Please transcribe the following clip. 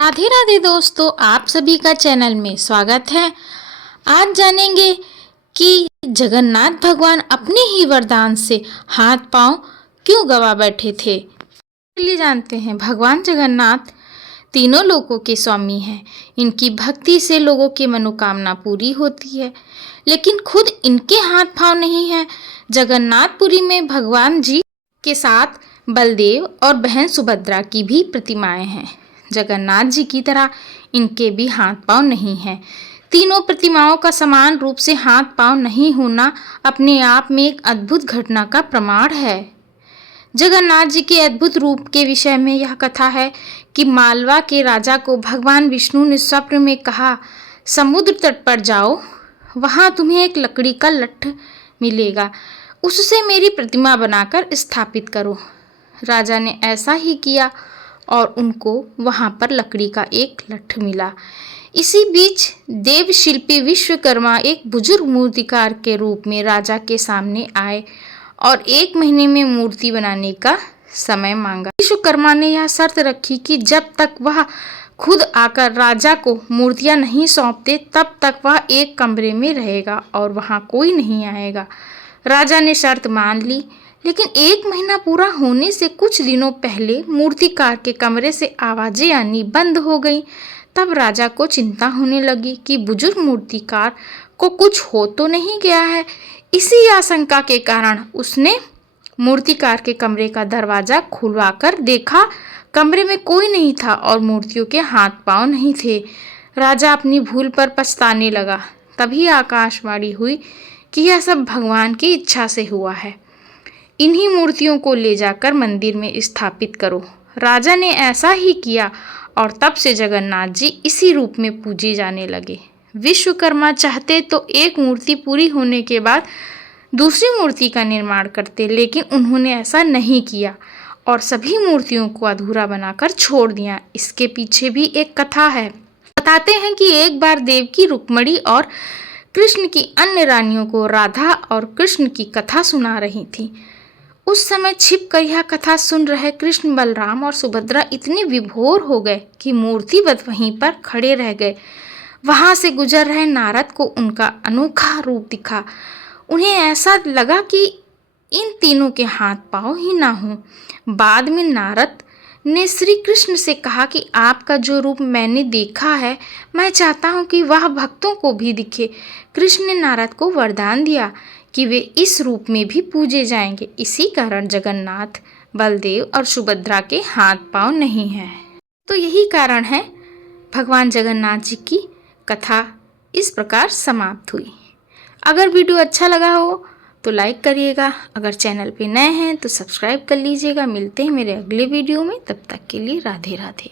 राधे राधे दोस्तों, आप सभी का चैनल में स्वागत है। आज जानेंगे कि जगन्नाथ भगवान अपने ही वरदान से हाथ पांव क्यों गवा बैठे थे। चलिए जानते हैं। भगवान जगन्नाथ तीनों लोकों के स्वामी हैं। इनकी भक्ति से लोगों की मनोकामना पूरी होती है, लेकिन खुद इनके हाथ पांव नहीं हैं। जगन्नाथपुरी में भगवान जी के साथ बलदेव और बहन सुभद्रा की भी प्रतिमाएं हैं। जगन्नाथ जी की तरह इनके भी हाथ पांव नहीं हैं। तीनों प्रतिमाओं का समान रूप से हाथ पांव नहीं होना अपने आप में एक अद्भुत घटना का प्रमाण है। जगन्नाथ जी के अद्भुत रूप के विषय में यह कथा है कि मालवा के राजा को भगवान विष्णु ने स्वप्न में कहा, समुद्र तट पर जाओ, वहां तुम्हें एक लकड़ी का लट्ठ मिलेगा, उससे मेरी प्रतिमा बनाकर स्थापित करो। राजा ने ऐसा ही किया और उनको वहां पर लकड़ी का एक लट्ठ मिला। इसी बीच देव शिल्पी विश्वकर्मा एक बुजुर्ग मूर्तिकार के रूप में राजा के सामने आए और 1 महीने में मूर्ति बनाने का समय मांगा। विश्वकर्मा ने यह शर्त रखी कि जब तक वह खुद आकर राजा को मूर्तियां नहीं सौंपते तब तक वह एक कमरे में रहेगा और वहां कोई नहीं आएगा। राजा ने शर्त मान ली, लेकिन 1 महीना पूरा होने से कुछ दिनों पहले मूर्तिकार के कमरे से आवाजें आनी बंद हो गई। तब राजा को चिंता होने लगी कि बुजुर्ग मूर्तिकार को कुछ हो तो नहीं गया है। इसी आशंका के कारण उसने मूर्तिकार के कमरे का दरवाजा खुलवाकर देखा। कमरे में कोई नहीं था और मूर्तियों के हाथ पांव नहीं थे। राजा अपनी भूल पर पछताने लगा। तभी आकाशवाणी हुई कि यह सब भगवान की इच्छा से हुआ है। इन्हीं मूर्तियों को ले जाकर मंदिर में स्थापित करो। राजा ने ऐसा ही किया और तब से जगन्नाथ जी इसी रूप में पूजे जाने लगे। विश्वकर्मा चाहते तो एक मूर्ति पूरी होने के बाद दूसरी मूर्ति का निर्माण करते, लेकिन उन्होंने ऐसा नहीं किया और सभी मूर्तियों को अधूरा बनाकर छोड़ दिया। इसके पीछे भी एक कथा है। बताते हैं कि एक बार देवकी रुक्मिणी और कृष्ण की अन्य रानियों को राधा और कृष्ण की कथा सुना रही थी। उस समय छिपकर यह कथा सुन रहे कृष्ण, बलराम और सुभद्रा इतने विभोर हो गए कि मूर्तिवत वहीं पर खड़े रह गए। वहां से गुजर रहे नारद को उनका अनोखा रूप दिखा। उन्हें ऐसा लगा कि इन तीनों के हाथ पांव ही ना हो। बाद में नारद ने श्री कृष्ण से कहा कि आपका जो रूप मैंने देखा है, मैं चाहता हूँ कि वह भक्तों को भी दिखे। कृष्ण ने नारद को वरदान दिया कि वे इस रूप में भी पूजे जाएंगे। इसी कारण जगन्नाथ, बलदेव और सुभद्रा के हाथ पांव नहीं हैं। तो यही कारण है भगवान जगन्नाथ जी की कथा इस प्रकार समाप्त हुई। अगर वीडियो अच्छा लगा हो तो लाइक करिएगा। अगर चैनल पे नए हैं तो सब्सक्राइब कर लीजिएगा। मिलते हैं मेरे अगले वीडियो में। तब तक के लिए राधे राधे।